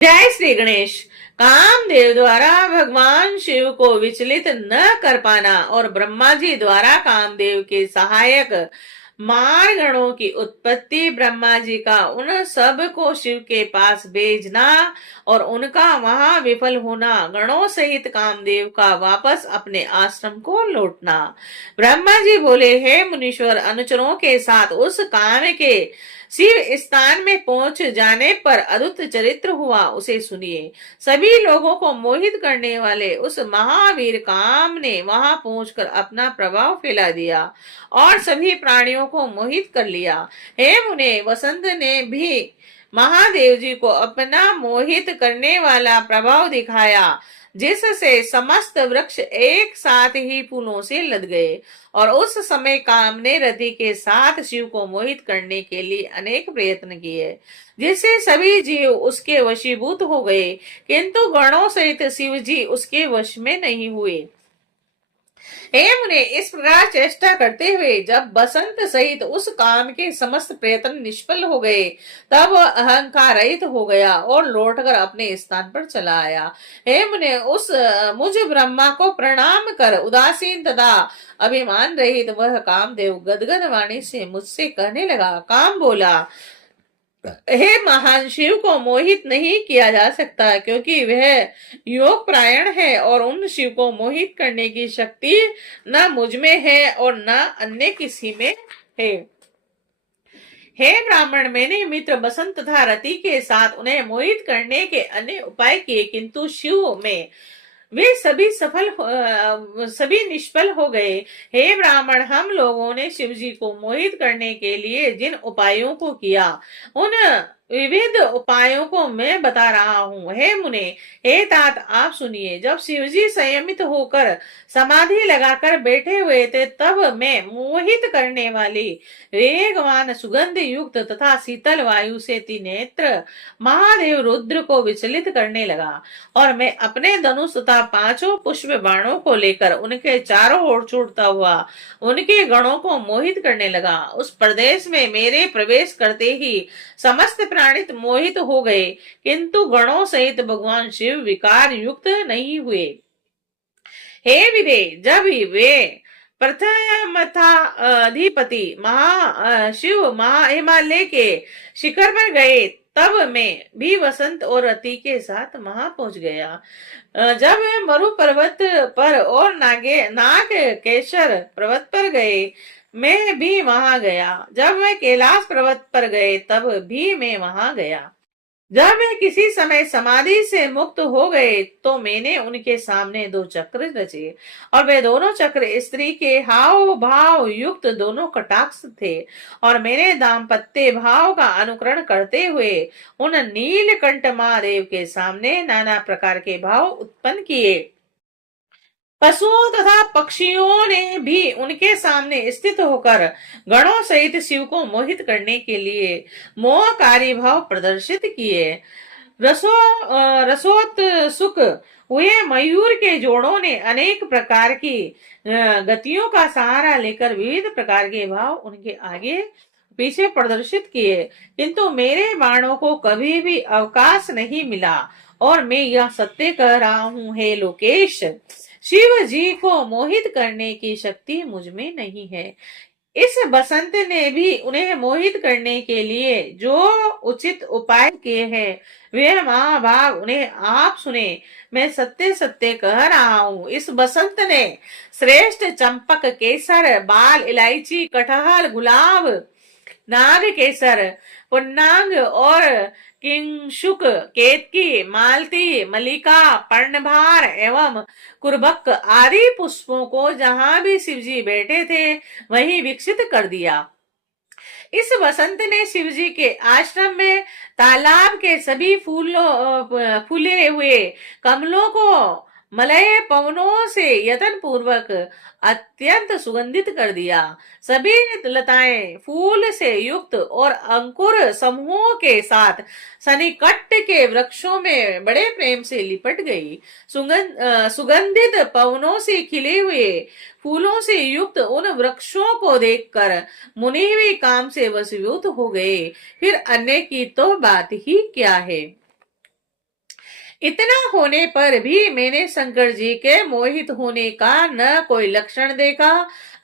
जय श्री गणेश। कामदेव द्वारा भगवान शिव को विचलित न कर पाना और ब्रह्मा जी द्वारा कामदेव के सहायक मारगणों की उत्पत्ति, ब्रह्मा जी का उन सब को शिव के पास भेजना और उनका वहां विफल होना, गणों सहित कामदेव का वापस अपने आश्रम को लौटना। ब्रह्मा जी बोले, हे मुनीश्वर, अनुचरों के साथ उस काम के शिव स्थान में पहुंच जाने पर अद्भुत चरित्र हुआ, उसे सुनिए। सभी लोगों को मोहित करने वाले उस महावीर काम ने वहां पहुंचकर अपना प्रभाव फैला दिया और सभी प्राणियों को मोहित कर लिया। हे मुने, वसंत ने भी महादेव जी को अपना मोहित करने वाला प्रभाव दिखाया, जिससे समस्त वृक्ष एक साथ ही फूलों से लद गए और उस समय काम ने रति के साथ शिव को मोहित करने के लिए अनेक प्रयत्न किए, जिससे सभी जीव उसके वशीभूत हो गए, किंतु गणों सहित शिव जी उसके वश में नहीं हुए। हे मुने, इस प्रकार चेष्टा करते हुए जब बसंत सहित उस काम के समस्त प्रयत्न निष्फल हो गए, तब अहंकार रहित हो गया और लौटकर अपने स्थान पर चला आया। हे मुने, उस मुझ ब्रह्मा को प्रणाम कर उदासीन तथा अभिमान रहित वह कामदेव गदगद वाणी से मुझसे कहने लगा। काम बोला, हे महान, शिव को मोहित नहीं किया जा सकता, क्योंकि वह योग प्रायण है और उन शिव को मोहित करने की शक्ति न मुझ में है और न अन्य किसी में है। हे ब्राह्मण, मैंने मित्र बसंत तथा रति के साथ उन्हें मोहित करने के अन्य उपाय किए, किंतु शिव में वे सभी निष्फल हो गए। हे ब्राह्मण, हम लोगों ने शिव जी को मोहित करने के लिए जिन उपायों को किया, उन विविध उपायों को मैं बता रहा हूँ। हे मुने, हे तात, आप सुनिए। जब शिव जी संयमित होकर समाधि लगाकर बैठे हुए थे, तब मैं मोहित करने वाली वेगवान सुगंध युक्त तथा शीतल वायु से त्रिनेत्र महादेव रुद्र को विचलित करने लगा और मैं अपने धनुष तथा पांचों पुष्प बाणों को लेकर उनके चारों ओर छूटता हुआ उनके गणों को मोहित करने लगा। उस प्रदेश में मेरे प्रवेश करते ही समस्त प्राणित मोहित हो गए, किंतु गणों सहित भगवान शिव विकार युक्त नहीं हुए। हे वीरे, जब वे प्रथम था अधिपति शिव हिमालय के शिखर पर गए, तब मैं भी वसंत और रति के साथ वहां पहुंच गया। जब वे मरु पर्वत पर और नाग केशर पर्वत पर गए, मैं भी वहां गया। जब वे कैलाश पर्वत पर गए, तब भी मैं वहां गया। जब वे किसी समय समाधि से मुक्त हो गए, तो मैंने उनके सामने दो चक्र रचे और वे दोनों चक्र स्त्री के हाव भाव युक्त दोनों कटाक्ष थे और मैंने दाम्पत्य भाव का अनुकरण करते हुए उन नीलकंठ महादेव के सामने नाना प्रकार के भाव उत्पन्न किए। पशुओं तथा पक्षियों ने भी उनके सामने स्थित होकर गणों सहित शिव को मोहित करने के लिए मोहकारी भाव प्रदर्शित किए। रसोत्सुक हुए मयूर के जोड़ों ने अनेक प्रकार की गतियों का सहारा लेकर विविध प्रकार के भाव उनके आगे पीछे प्रदर्शित किए, किंतु मेरे बाणों को कभी भी अवकाश नहीं मिला और मैं यह सत्य कह रहा हूँ, हे लोकेश, शिव जी को मोहित करने की शक्ति मुझ में नहीं है। इस बसंत ने भी उन्हें मोहित करने के लिए जो उचित उपाय किए हैं, वे महाभाग उन्हें आप सुने। मैं सत्य सत्य कह रहा हूँ, इस बसंत ने श्रेष्ठ चंपक, केसर, बाल, इलायची, कटहल, गुलाब, नाग केसर, पुन्नांग और किंशुक, केतकी, मालती, मलिका, पर्णभार एवं कुर्बक आदि पुष्पों को जहां भी शिवजी बैठे थे वहीं विकसित कर दिया। इस बसंत ने शिवजी के आश्रम में तालाब के सभी फूले हुए कमलों को मलय पवनों से यत्न पूर्वक अत्यंत सुगंधित कर दिया। सभी लताएं फूल से युक्त और अंकुर समूहों के साथ सन्निकट के वृक्षों में बड़े प्रेम से लिपट गई। सुगंधित पवनों से खिले हुए फूलों से युक्त उन वृक्षों को देखकर मुनि भी काम से वशीभूत हो गए। फिर अन्य की तो बात ही क्या है। इतना होने पर भी मैंने शंकर जी के मोहित होने का न कोई लक्षण देखा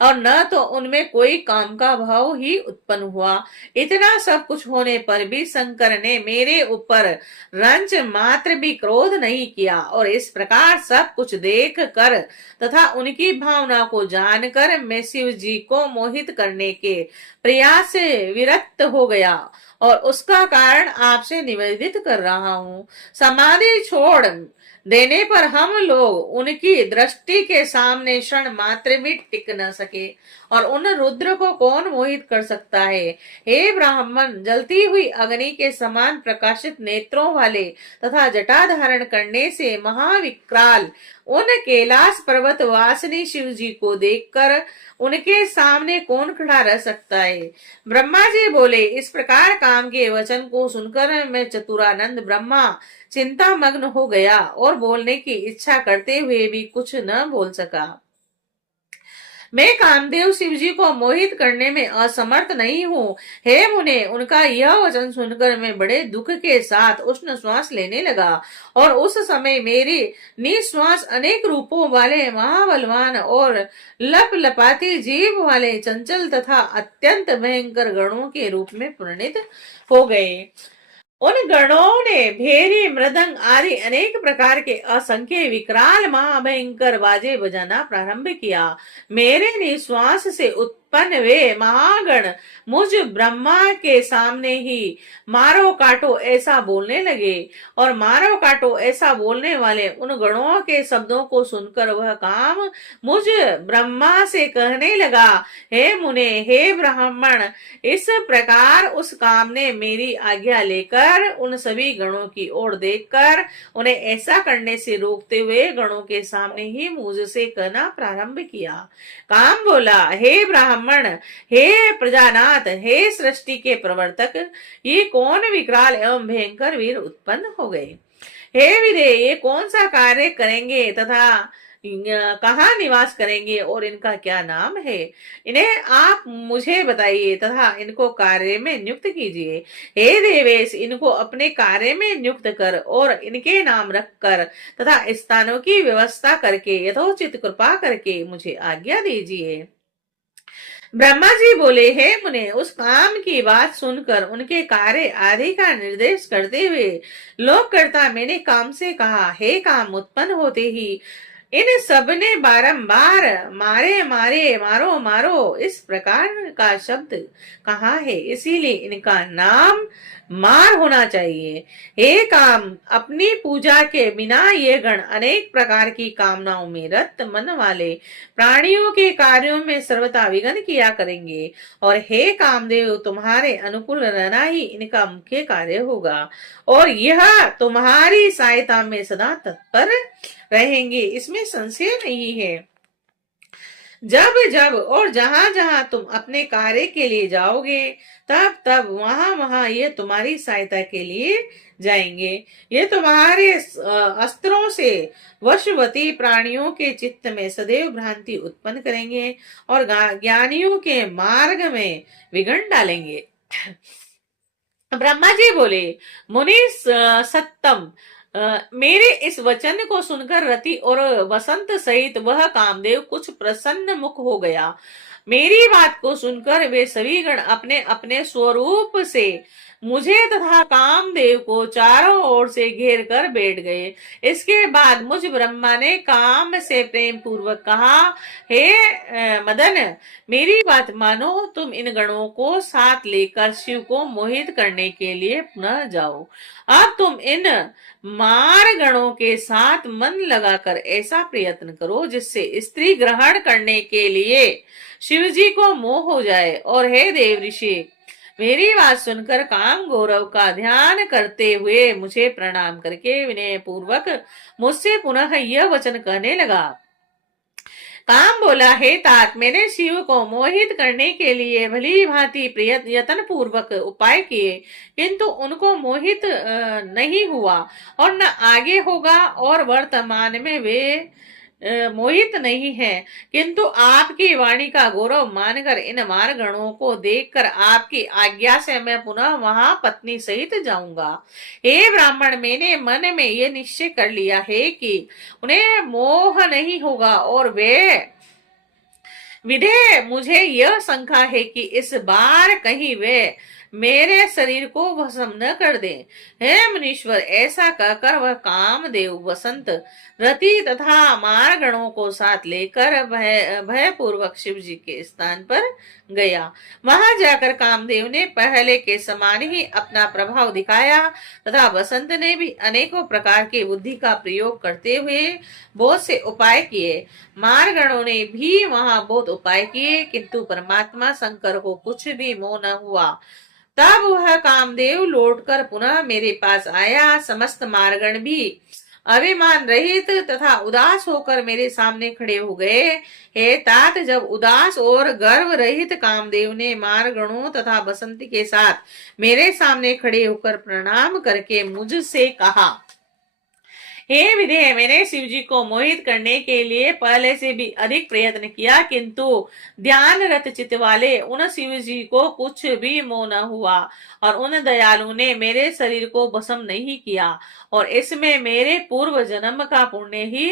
और न तो उनमें कोई काम का भाव ही उत्पन्न हुआ। इतना सब कुछ होने पर भी शंकर ने मेरे ऊपर रंच मात्र भी क्रोध नहीं किया और इस प्रकार सब कुछ देख कर तथा उनकी भावना को जानकर मैं शिव जी को मोहित करने के प्रयास से विरक्त हो गया और उसका कारण आपसे निवेदित कर रहा हूँ। समाधि छोड़ देने पर हम लोग उनकी दृष्टि के सामने क्षण मात्र भी टिक न सके और उन रुद्र को कौन मोहित कर सकता है। हे ब्राह्मण, जलती हुई अग्नि के समान प्रकाशित नेत्रों वाले तथा जटा धारण करने से महाविकराल उन कैलाश पर्वत वासिनी शिव जी को देखकर उनके सामने कौन खड़ा रह सकता है। ब्रह्मा जी बोले, इस प्रकार काम के वचन को सुनकर मैं चतुरानंद ब्रह्मा चिंता मग्न हो गया और बोलने की इच्छा करते हुए भी कुछ न बोल सका। मैं कामदेव शिव जी को मोहित करने में असमर्थ नहीं हूँ। हे मुने, उनका यह वचन सुनकर मैं बड़े दुख के साथ उष्ण श्वास लेने लगा और उस समय मेरी निश्वास अनेक रूपों वाले महाबलवान और लप लपाती जीभ वाले चंचल तथा अत्यंत भयंकर गणों के रूप में परिणित हो गए। उन गणों ने भेरी, मृदंग आदि अनेक प्रकार के असंख्य विकराल महाभयंकर बाजे बजाना प्रारंभ किया। मेरे निश्वास से उत्पन्न वे महागण मुझ ब्रह्मा के सामने ही मारो काटो ऐसा बोलने लगे और मारो काटो ऐसा बोलने वाले उन गणों के शब्दों को सुनकर वह काम मुझ ब्रह्मा से कहने लगा, हे मुने, हे ब्राह्मण। इस प्रकार उस काम ने मेरी आज्ञा लेकर उन सभी गणों की ओर देखकर उन्हें ऐसा करने से रोकते हुए गणों के सामने ही मुझसे कहना प्रारंभ किया। काम बोला, हे ब्राह्मण, हे प्रजानाथ, हे सृष्टि के प्रवर्तक, ये कौन विकराल एवं भयंकर वीर उत्पन्न हो गए। हे विदे, ये कौन सा कार्य करेंगे तथा कहाँ निवास करेंगे और इनका क्या नाम है। इन्हें आप मुझे बताइए तथा इनको कार्य में नियुक्त कीजिए। हे देवेश, इनको अपने कार्य में नियुक्त कर और इनके नाम रख कर तथा स्थानों की व्यवस्था करके यथोचित कृपा करके मुझे आज्ञा दीजिए। ब्रह्मा जी बोले, हे मुने, उस काम की बात सुनकर उनके कार्य आदि का निर्देश करते हुए लोककर्ता मैंने काम से कहा, हे काम, उत्पन्न होते ही इन सब ने बारंबार मारे मारे मारो मारो इस प्रकार का शब्द कहा है, इसीलिए इनका नाम मार होना चाहिए। हे काम, अपनी पूजा के बिना ये गण अनेक प्रकार की कामनाओं में रत मन वाले प्राणियों के कार्यों में सर्वथा विघ्न किया करेंगे और हे कामदेव, तुम्हारे अनुकूल रहना ही इनका मुख्य कार्य होगा और यह तुम्हारी सहायता में सदा तत्पर रहेंगे, इसमें संशय नहीं है। जब जब और जहां जहां तुम अपने कार्य के लिए जाओगे तब तब वहां वहां ये तुम्हारी सहायता के लिए जाएंगे। ये तुम्हारे अस्त्रों से वशवती प्राणियों के चित्त में सदैव भ्रांति उत्पन्न करेंगे और ज्ञानियों के मार्ग में विघ्न डालेंगे। ब्रह्मा जी बोले, मुनि सत्तम, मेरे इस वचन को सुनकर रति और वसंत सहित वह कामदेव कुछ प्रसन्न मुख हो गया। मेरी बात को सुनकर वे सभी गण अपने अपने स्वरूप से मुझे तथा कामदेव को चारों ओर से घेर कर बैठ गए। इसके बाद मुझ ब्रह्मा ने काम से प्रेम पूर्वक कहा, हे मदन, मेरी बात मानो, तुम इन गणों को साथ लेकर शिव को मोहित करने के लिए पुनः जाओ। अब तुम इन मार गणों के साथ मन लगाकर ऐसा प्रयत्न करो जिससे स्त्री ग्रहण करने के लिए शिव जी को मोह हो जाए। और हे देव ऋषि, मेरी बात सुनकर काम गौरव का ध्यान करते हुए मुझे प्रणाम करके विनय पूर्वक मुझसे पुनः यह वचन कहने लगा। काम बोला, हे तात, मैंने शिव को मोहित करने के लिए भली भांति यत्न पूर्वक उपाय किए, किंतु उनको मोहित नहीं हुआ और न आगे होगा और वर्तमान में वे मोहित नहीं है, किंतु आपकी वाणी का गौरव मानकर इन मारगणों को देखकर आपकी आज्ञा से मैं पुनः वहां पत्नी सहित जाऊंगा। हे ब्राह्मण, मैंने मन में ये निश्चय कर लिया है कि उन्हें मोह नहीं होगा, और वे विधे मुझे यह शंका है कि इस बार कहीं वे मेरे शरीर को भस्म न कर दें। हे मुनीश्वर, ऐसा कहकर वह कामदेव वसंत रति तथा मारगणों को साथ लेकर भयपूर्वक शिव जी के स्थान पर गया। वहां जाकर कामदेव ने पहले के समान ही अपना प्रभाव दिखाया तथा वसंत ने भी अनेकों प्रकार की बुद्धि का प्रयोग करते हुए बहुत से उपाय किए। मारगणों ने भी वहां बहुत उपाय किए, किंतु परमात्मा शंकर को कुछ भी मोह न हुआ। तब वह कामदेव लौटकर पुनः मेरे पास आया। समस्त मारगण भी अभिमान रहित तथा उदास होकर मेरे सामने खड़े हो गए। हे तात, जब उदास और गर्व रहित कामदेव ने मारगणों तथा बसंती के साथ मेरे सामने खड़े होकर प्रणाम करके मुझसे कहा, हे विधेय, मैंने शिव जी को मोहित करने के लिए पहले से भी अधिक प्रयत्न किया, किंतु ध्यान रत चित्त वाले उन शिव जी को कुछ भी मोह न हुआ, और उन दयालु ने मेरे शरीर को भस्म नहीं किया, और इसमें मेरे पूर्व जन्म का पुण्य ही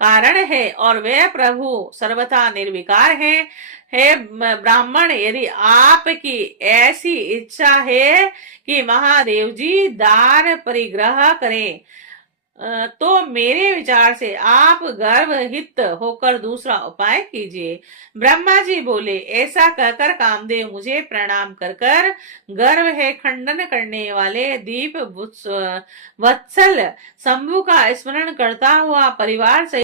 कारण है, और वे प्रभु सर्वथा निर्विकार हैं। हे ब्राह्मण, यदि आपकी ऐसी इच्छा है कि महादेव जी दान परिग्रह करें, तो मेरे विचार से आप गर्भहित होकर दूसरा उपाय कीजिए। ब्रह्मा जी बोले। ऐसा कहकर कामदेव मुझे प्रणाम कर कर गर्भ है खंडन करने वाले दीप वत्सल शंभु का स्मरण करता हुआ परिवार से